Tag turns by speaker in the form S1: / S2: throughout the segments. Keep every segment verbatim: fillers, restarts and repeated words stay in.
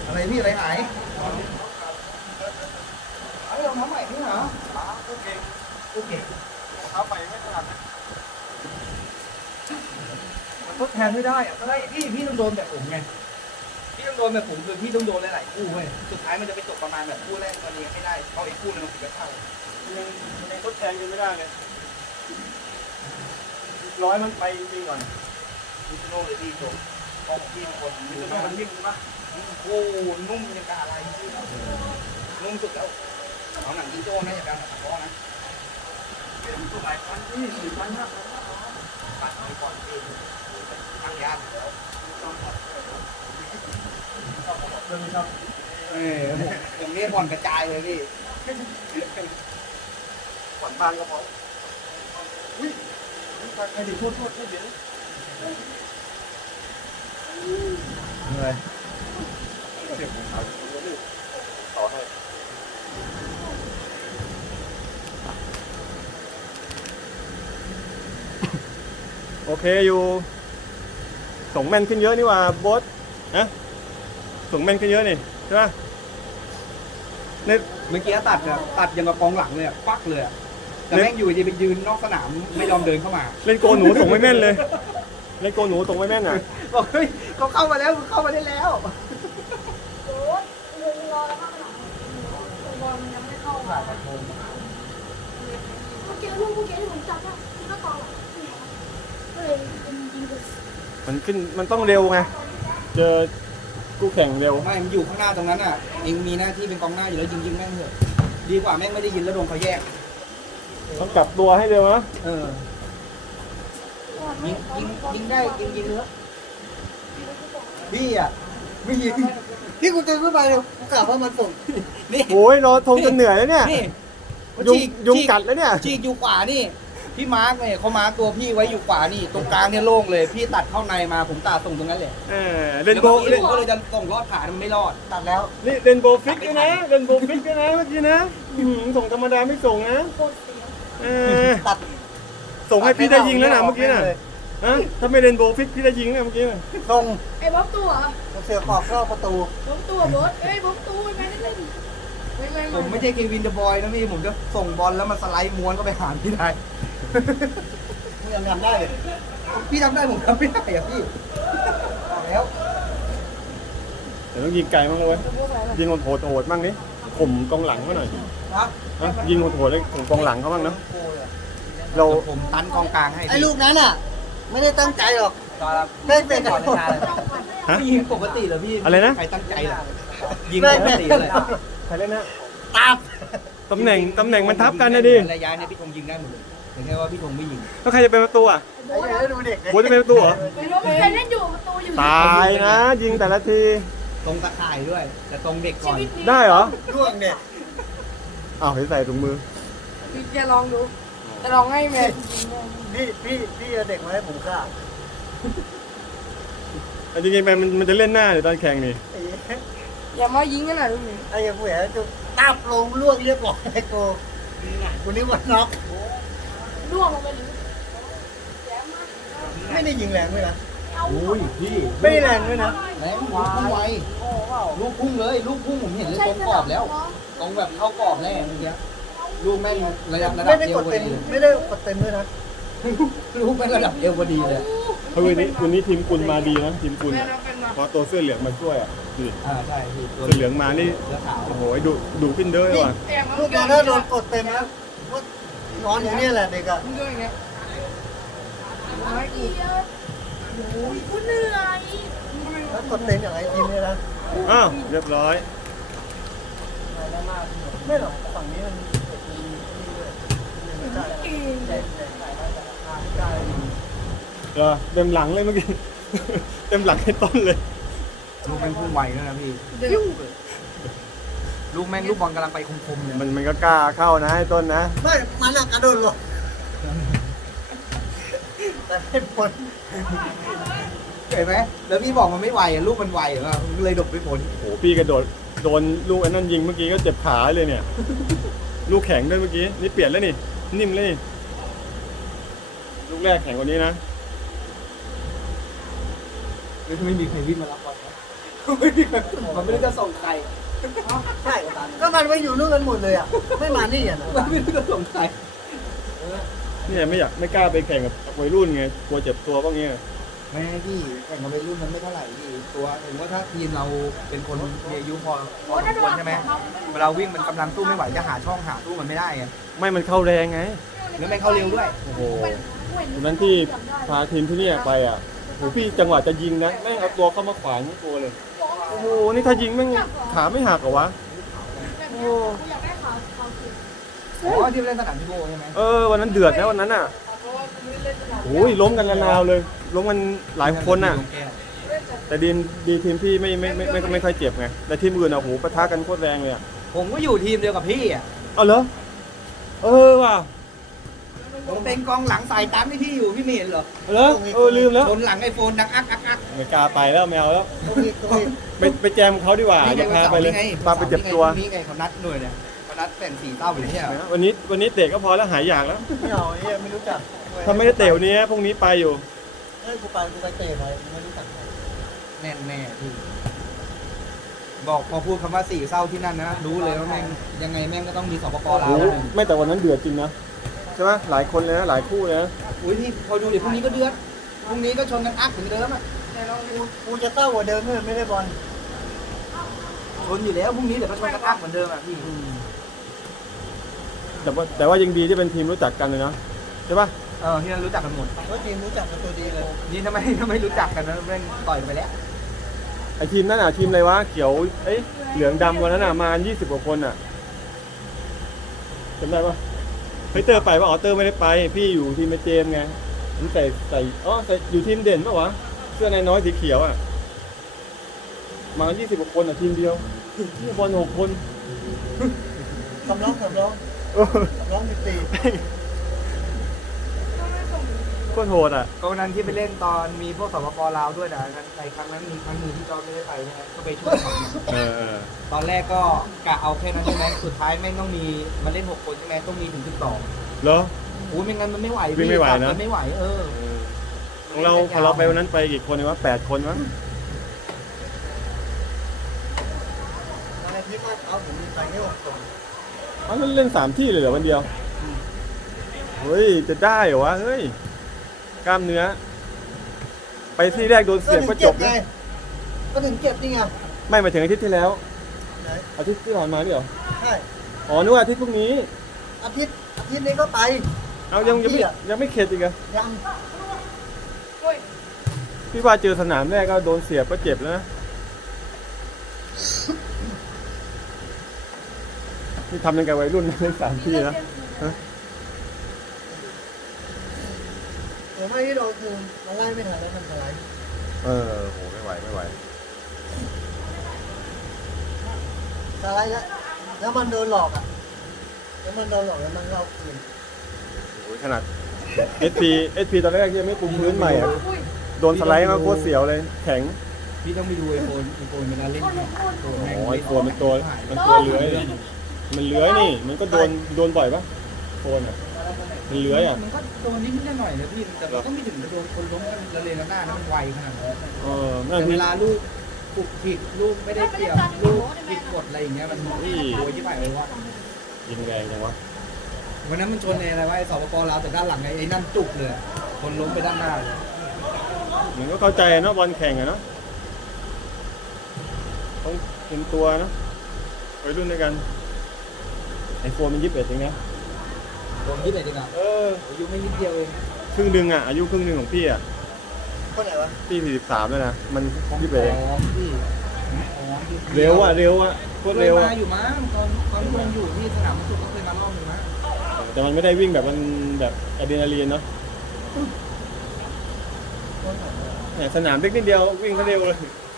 S1: อะไรพี่อะไรหายไอ้รองเท้าใหม่นี่เหรอโอเคโอเครองเท้าใหม่ไม่ถนัดนะมันทดแทนไม่ได้อะอะไรพี่พี่ต้องโดนแบบผมไงพี่ต้องโดนแบบผมคือพี่ต้องโดนหลายๆคู่เว้ยสุดท้ายมันจะไปจบประมาณแบบคู่แรกตอนนี้ไม่ได้เขาอีกคู่นึงมันถึงจะเข้ายังยังทดแทนกันไม่ได้เลยร้อยมันไปจริงๆก่อนมิซูโน่เลยพี่จบเพราะพี่เป็นคนมิซูโน่มันนิ่มใช่ปะโอ้นุ่มยังกะอะไรพี่นุ่มสุดแล้วเอาหนังจิงโจ้นะอย่าไปเอาหนังตะก้อนะเป็นตัวหลายพันพี่สี่พันห้าพันปัดไปก่อนพี่ตั้งยากแล้วต้องขอเรื่องนี้ครับเออผมนี่ผ่อนกระจายเลยพี่ผ่อนบางก็พออุ้ยใครดิโทษโทษโทษเดี๋ยวเหนื่อยเจ็บขาต่อให้
S2: โอเคอยู่ส่งแม่นขึ้นเยอะนี่ว่าโบ๊ทนะส่งแม่นขึ้นเยอะนี่ใช่ไหมใน
S1: เมื่อกี้ตัดอะตัดยังกับกองหลังเลยอะปักเลยอะแต่แม่งอยู่ดีไปยืนนอกสนามไม่ยอมเดินเข้ามา
S2: เล่นโกหนูส่งไม่แม่นเลยเล่นโกหนูส่งไม่แม่นอ่ะ
S1: บอกเฮ้ยเขาเข้ามาแล้วเข้ามาได้แล้ว
S3: โอ้ยเดินรอแล้วข้างหลังบอลมันยังไม่เข้าอ่ะเมื่อกี้ลูกเมื่อกี้ที่ผมจับอะที่ก็กองหลังก็เลยเป็นยิงเลย
S2: มันขึ้นมันต้องเร็วไงเจอกู้แข่งเร็ว
S1: ไม่มันอยู่ข้างหน้าตรงนั้นอ่ะเองมีหน้าที่เป็นกองหน้าอยู่แล้วยิงยิงแม่งเถอะดีกว่าแม่งไม่ได้ยิงแล้วโดนเขาแยก
S2: ต้องกลับตัวให้เร็วนะ
S1: เออยิงยิงยิงได้ยิงยิงเถอะพี่อ่ะไม่ยิงพี่กูเดินขึ้นไปเลยกูกล่าวว่ามันส่งนี่
S2: โอ้ยรอทงจนเหนื่อยแล้วเนี่ย
S1: นี่
S2: ยุง
S1: ฉีก
S2: ยุง
S1: ฉี
S2: กัดแล้วเนี่ย
S1: ฉีกอยู่ขวานี่พี่มาร์กเนี่ยเขามาร์กตัวพี่ไว้อยู่ขวานี่ตรงกลางเนี่ยโล่งเลยพี่ตัดเข้าในมาผมตัดส่งตรงนั้นเลย
S2: เออเล่นโบ
S1: เล่
S2: เล่
S1: น
S2: น
S1: ก็เลยจะส่งลอดขามันไม่รอดตัดแล้ว
S2: นี่เล่นโบฟิกด้วยนะเล่นโบฟิกด้วยนะเมื่อกี้นะอื้อหือส่งธรรมดาไม่ส่งนะ
S3: โคตรเสียว
S2: เออ
S1: ตัด
S2: ส่งให้พี่ได้ยิงแล้วนะเมื่อกี้น่ะฮะถ้าไม่เล่นโบฟิกพี่ได้ยิงนะเมื่อกี้น่ะ
S1: ตรง
S3: ไอ้บ๊อบตัวเหรอ
S1: เสือขอบเข้าประตู
S3: บ๊อบตัวบอสเอ้ยบ๊อบตัวไม่ได้เล่นไม่ไม่
S1: ผมไม่ใช่เควินเดอะบอยนะพี่ผมจะส่งบอลแล้วมันสไลด์ม้วนก็ไปหาพี่ได้พี่ยังทำได้เลยพี่ทำได้ผมทำไม่ได้อะพี่บอกแล้ว
S2: เดี๋ยวต้องยิงไกลมั้งเลยเว้ยยิงโหดโหดๆมั่งนี่ข่มกองหลังมาหน่อย
S1: นะ
S2: นะยิงโหดๆเลยข่มกองหลังเขาบ้างเนาะเรา
S1: ผมตันกองกลางให้
S4: ไอ้ลูกนั้นอ่ะ ไม่ได้ตั้งใจหรอก
S1: ไม่เป็นก่อนเลย
S2: ฮะ
S1: พี่ยิงปกติเหรอพี่
S2: อะไรนะ
S1: ใครตั้งใจเหรอยิงปกติเลย
S2: ใครเล่นนะ
S4: ตาม
S2: ตำแหน่งตำแหน่งมันทับกันนะดิ
S1: ระยะเนี่ยพี่ธงยิงได้หมดเลยถึงแค่ว่าพี่ธงไม่ยิง
S2: แล้วใครจะเป็นประตูอ่ะ
S4: ไอ้เหี้ยดูเด็ก
S2: โบ๊ทจะเป็นประตูเหรอ
S3: ไม่รู้เคยเล่นอยู่ประตูอยู่
S2: ตายนะ ยิงแต่ละที
S1: ตรงตะข่ายด้วย แต่ตรงเด็กก่
S3: ชี
S1: อน
S3: วิตนี้
S2: ได้เหรอ
S4: ร่วงเนี่ย
S2: อ้าวเห็นใส่ถุงมือ
S3: จะลองดูจะลองให้แม่ยิงได้
S4: พี่พี่พี่เอาเด็กมาให้ผมฆ่า
S2: จริงๆไปมันมันจะเล่นหน้าเดี๋ยวตอนแข่งนี่
S4: ไอ้เหี้ย
S3: อย่ามายิงกันหน่อยลูกนี้
S4: ไอ้ยังแหวนจะตับลงล่วงเรียบร้อยไอ้กูกูนึกว่าน็อก
S3: ล่วงลงไปหรือแย่มาก
S4: ไม่ได้ยิงแรงด้วยนะ
S3: เอา
S1: อุ้ยพี่
S4: ไม่ได้แรงด้วยนะ
S1: แรงลูกพุ่งไวลูกพุ่งเลยลูกพุ่งผมเห็นเลยตรงกรอบแล้ว ตรงแบบเข้ากรอบแน่เมื่อกี้ลูกแม่งระดับระดั
S4: ไม่
S1: บ
S4: ได้
S1: เอว
S4: กด
S1: พอ
S4: เต็ม
S1: ดีเลย
S4: ไม่ได้กดเต็มด้วยนะ
S1: ลูกแม่งระดับเอวพอดีเลย
S2: เพราะวันนี้วันนี้ทีมกุลมาดีนะทีมกุล
S3: แม่
S2: อะ
S3: เราเป็นมา
S2: พอตัวเสื้อเหลืองมาช่วยอ่ะดูดิ
S1: อ่าใช่พี่ตัว
S2: เสื้อเหลืองมานี่
S1: เสื้อขาว
S2: โอ้โหดูดูขึ้นเด้อว่ะ
S3: แอบมา
S4: ลูกนั้นถ้าโดนกดเต็มนะว่านอนอยู่เนี่ยแหละเด็กอะ
S3: มึงด้วยอย่างเงี้ยไม่กูโอ้ยกูเหนื่อย
S4: ถ้ากดเต็มอย่างไอ้ทีมเนี่ยนะ
S2: อ้าวเรียบร้อย
S4: ไม่หรอกฝั่งนี้มัน
S3: กิน
S2: เออเต็มหลังเลยเมื่อกี้ เต็มหลังให้ต้นเลย
S1: ลูกแม่งพุ่งไวด้วยนะพี่ลูกแม่งลูกบอลกำลังไปคมๆเลย
S2: มันมันก็กล้าเข้านะให้ต้นนะ
S4: ไม่มันอะกระโดดหลบแต่ไม่พ้น
S1: เห็นไหมแล้วพี่บอกมันไม่ไวอะลูกมันไวเหรอมันเลยดบไม่พ้น
S2: โอ้โหพี่กระโดดโดนลูกไอ้นั่นยิงเมื่อกี้ก็เจ็บขาเลยเนี่ย ลูกแข็งด้วยเมื่อกี้นี่เปลี่ยนแล้วนี่นิ่มเลยนี่ลูกแรกแข็งกว่านี้นะ
S1: ไม่มีใครวิ่งมารับบอลนะมันไม่รู้จะส่งใคร
S4: ใช่ก็มันไปอยู่นู่นกันหมดเลยอ่ะไม่มานี่อ่ะนะ
S1: มันไม่รู้จะส่งใคร
S2: เนี่ยไม่อยากไม่กล้าไปแข่งกับวัยรุ่นไงกลัวเจ็บตัวพวกเนี้ย
S1: แม่พี่แข่งกับวัยรุ่นมันไม่เท่าไหร่พี่ตัวถึงว่าถ้าทีมเราเป็นคนมีอายุพอพอสมควรใช่ไหมเวลาวิ่งมันกำลังสู้ไม่ไหวจะหาช่องหาสู้มันไม่ได้ไง
S2: ไม่มันเข้าแรงไง
S1: แล้วไม่เข้าเร็วด้วย
S2: โอ้โหวันนั้นที่พาทีมที่เนี่ยไปอ่ะโหพี่จังหวะจะยิงนะแม่งเอาตัวเข้ามาขวางตัวเลยโอ้โหนี่ถ้ายิงแม่งขาไม่หักเหรอวะโอ้
S3: อยากได้ขาวขาวสุด
S1: อ๋อที่ไปเล่นสนามพี่โบใช่ไหม
S2: เออวันนั้นเดือดนะวันนั้นอ่ะโอ้ยล้มกันระนาวเลยล้มกันหลายคนอ่ะ แต่ดีดีทีมพี่ไม่ไม่ไม่ไม่ไม่ค่อยเจ็บไงแต่ทีมอื่นอ่ะโหปะทะกันโคตรแรงเลยอ่ะ
S1: ผมก็อยู่ทีมเดียวกับพี่อ่ะ
S2: เอาเหรอเออว่ะ
S1: ผมเป็นกองหลังสายตันที่พี่อยู่พี่ไม่เห็นเหรอ
S2: เอาเหรอเออลืมแล้ว
S1: บนหลังไอโฟนดังอักอักอัก
S2: ไม่กล้าไปแล้วแมวแล้ว
S4: ตรงนี้ตรงนี้
S2: ไปไปแจมเขาดีกว่าอย่าแพ้ไปเลยปาไปเจ็บตัว
S1: นี่ไงเขานัดหน่วยเนี่ยเขานัดแต่งสีเต้าอยู่เนี่ย
S2: วันนี้วันนี้เตะก็พอแล้วหายอยากแล้ว
S4: ไม่เอาไอ้เหี้ยไม่รู้จัก
S2: ถ้าไม่ได้เตะวันนี้พรุ่งนี้ไปอยู่
S4: เฮ้ยกูไปกูไปเตะไปไม่รู้จัก
S1: แน่แน่พี่บอกพอพูดคำว่าสี่เศร้าที่นั่นนะรู้เลยว่าแม่งยังไงแม่งก็ต้องมีสปปลาว
S2: โอ้ไม่แต่วันนั้นเดือดจริงนะใช่ไหมหลายคนเลยนะหลายคู่เลยนะ
S1: อุ้ยพี่พอดูเดี๋ยวพรุ่งนี้ก็เดือดพรุ่งนี้ก็ชนกันอักเหมือนเดิมอ่ะ
S4: กูกูจะเศร้ากว่าเดิมเมื่อไม่ได้บอล
S1: ชนอยู่แล้วพรุ่งนี้เดี๋ยวก็ชนกันอักเหมือนเดิมอ่ะพี่
S2: แต่ว่าแต่ว่ายังดีที่เป็นทีมรู้จักกันเลยนะใช่ปะ
S1: เออที่เรารู้จักกันหมด
S4: เพราะทีมรู้จักกันตัวดีเลย
S1: นี่ทำไมทำไมรู้จักกันนะแม่งต่อยไปแล้ว
S2: ไอทีมนั่นอ่ะทีมอะไรวะเขียวเอ้ยเหลืองดำวันนั้นอ่ะมายี่สิบกว่าคนอ่ะจำได้ปะเฮ้ยเตอร์ไปปะอ๋อเตอร์ไม่ได้ไปพี่อยู่ทีมเจมส์ไงผมใส่ใส่อ๋อใส่อยู่ทีมเด่นปะวะเสื้อในน้อยสีเขียวอ่ะมายี่สิบกว่าคนอ่ะทีมเดียวบอลหกคน
S4: คำร้องคำร้อง
S2: เออ
S4: คำร้องสิบสี่
S2: โคตรโหดอ่ะ
S1: ก็วันนั้นที่ไปเล่นตอนมีพวกสปปลาวด้วยนะในครั้งนั้นมีครั้งหนึ่งที่จอร์จไม่ได้ไปใช่ไหมก็ไปช่วยเขา
S2: เออเออ
S1: ตอนแรกก็กะเอาแค่นั้นใช่ไหมสุดท้ายแม่งต้องมีมาเล่นหกคนใช่ไหมต้องมีถึงสิบสอง
S2: เหรอ
S1: โอ้ยไม่งั้นมันไม่ไหว
S2: วิ่งไม่ไหวนะ
S1: มันไม่ไหวเออ
S2: ของเราของเราไปวันนั้นไปกี่คนวะแปดคนวะ
S4: อะไรที่มาเอาผมมีไปแค่หกคน
S2: มันเล่นสามที่เลยเหรอวันเดียวเฮ้ยจะได้เหรอวะเฮ้ยกล้ามเนื้อ ไปที่แรกโดน
S4: ก็
S2: เสียบ
S4: ถึง
S2: ก็จ
S4: เจ็บบ ไง
S2: นะ
S4: ก็ถึงเจ็บนี่ไง
S2: ไม่มาถึงอาทิตย์ที่แล้ว
S4: ไหน
S2: อาทิตย์ที่ผ่านมาพี่เหรอ
S4: ใช่
S2: อ๋อนึกว่าอาทิตย์พรุ่งนี้
S4: อาทิตย์อาทิตย์นี้ก็ไป
S2: เอายังยังไม่
S4: ที่อะ
S2: ยังไม่เข็ดอีกเหรอ
S4: ยัง
S2: พี่ว่าเจอสนามแรกก็โดนเสียบก็เจ็บแล้วนะนี่ทำยังไงวัยรุ่นนะเล่นสามที่นะ
S4: แต่ไม่ที่โดนคือมันไล่ไม่ทันแล้วมันอะไร
S2: เออโหไม่ไหวไม่ไหว
S4: สไลด์แล้วแล้วมันโดนหลอกอ่ะแล้วมันโดนหลอกแล้วมันเราคืน
S2: โอ้ยขนาด เอส พี เอส พี ตอนแรกยังไม่ปรุงพื้นใหม่อะโดนสไลด์มาโคตรเสียวเลยแข็ง
S1: พี่ต้องไปดูไอโฟนไอโฟนเวลาเล่นโฟนแม่ง
S2: โอ้ยโฟนมันตัวมันตัวเลื้อยนี่มันเลื้อยนี่ มันก็โดนโดนบ่อยปะโฟนอ่ะ มันเลื้อยอ่ะ
S1: มันก็โดนนิดนิดหน่อยๆนะพี่แต่มันก็ไม่ถึงกับโดนคนล้มกันละเลงละหน้านะมันไวขนาดนั้น
S2: เออ
S1: แต่
S2: นั่น
S1: เว
S2: พี่
S1: ลาลูกถูกผิดลูกไม่ได้เปรียบลูกผิดกฎอะไรอย่างเงี้ยมันโวยยิ่งไปเลยว่า
S2: ยิงแรงจังวะ
S1: วันนั้นมันชนในอะไรวะไอ้สปปลาวแต่ด้านหลังไอ้ไอ้นั่นจุกเลยคนล้มไปด้านหน้าเลย
S2: มันก็เข้าใจเนาะบอลแข่งอะเนาะต้องเห็นตัวเนาะวัยรุ่นด้วยกันไอโฟนมันยี่สิบเอ็ดเองนะ
S1: โดนยี่สิบเอ็ดเองอ่ะ
S2: เออ
S1: อายุไม่นิดเดียวเอง
S2: ครึ่งหนึ่งอ่ะอายุครึ่งหนึ่งของพี่อ่ะ
S4: คนไหนวะ
S2: พี่สี่สิบสามแล้วนะมันยี่สิบเอ็ดเอง
S1: อ๋อพี่อ๋อพี่
S2: เร็วอ่ะเร็วอ่ะโคตรเร็ว
S1: คย
S2: อ่ะ
S1: มาอยู่มั้งตอนตอนที่มันอยู่ที่สนามสุขก็เคยมารอบหนึงมั้ง
S2: แต่มันไม่ได้วิ่งแบบมันแบบอะดรีนาลีนเนาะ
S4: คนไหนวะ
S2: เนี่ยสนามเล็กนิดเดียววิ่งเขาเร็วเลย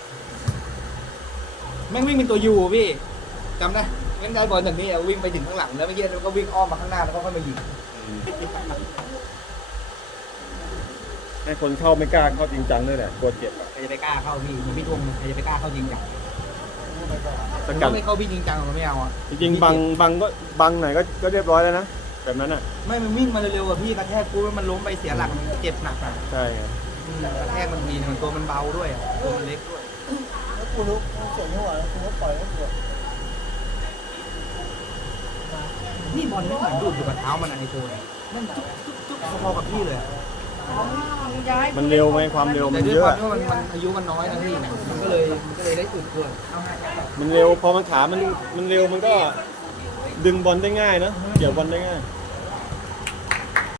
S1: แม่งวิ่งเป็นตัวยูพี่จำได้เล่นได้บอลจากนี้อะวิ่งไปถึงข้างหลังแล้วเมื่อกี้เราก็วิ่งอ้อมมาข้างหน้าแล้วก็ค่อยมายิง
S2: ให้คนเข้าไม่กล้าเข้าจริงจังด้วยแหละกลัวเจ็บอ่ะ
S1: ใครจะไปกล้าเข้าพี่เหมือนพี่ทงใครจะไปกล้าเข้าจริงจัง
S2: สกัด
S1: ไม่เข้าพี่จริงจังมันไม่เอาอ่ะ
S2: จริงๆบังบังก็บังหน่อยก็ก็เรียบร้อยแล้วนะแบบนั้นอ่ะ
S1: ไม่มันวิ่งมาเร็วๆอ่ะพี่กระแทกกูมันล้มไปเสียหลักมันเจ็บหนักอ่ะ
S2: ใช่ไง
S1: อืมกระแทกมันทีมันตัวมันเบาด้วยอะตัวมันเล็กด้วย
S4: แล้วกูกูรู้กูเสียงไม่ไหวแล้วกูก็ปล่อยให้ปวด
S1: นี่บอลไม่เหมือนดูดอยู่กับเท้ามันอะไอโฟนมันจุ๊บจุ๊บจุ๊บพอๆกับพี่เลยอะ
S3: ย้าย
S2: มันเร็วไหมความเร็ว
S1: แต่
S2: มัน
S1: ด้วย
S2: เย
S1: ควา
S2: อะ
S1: มที่ว่ามันมันอายุมันน้อยนะพี่มันก็เลยมันก็เลยได้อึดด้วย
S2: มันเร็วพอมันขามันมันเร็วมันก็ดึงบอลได้ง่ายเนอะเกี่ยวบอลได้ง่าย
S1: ใ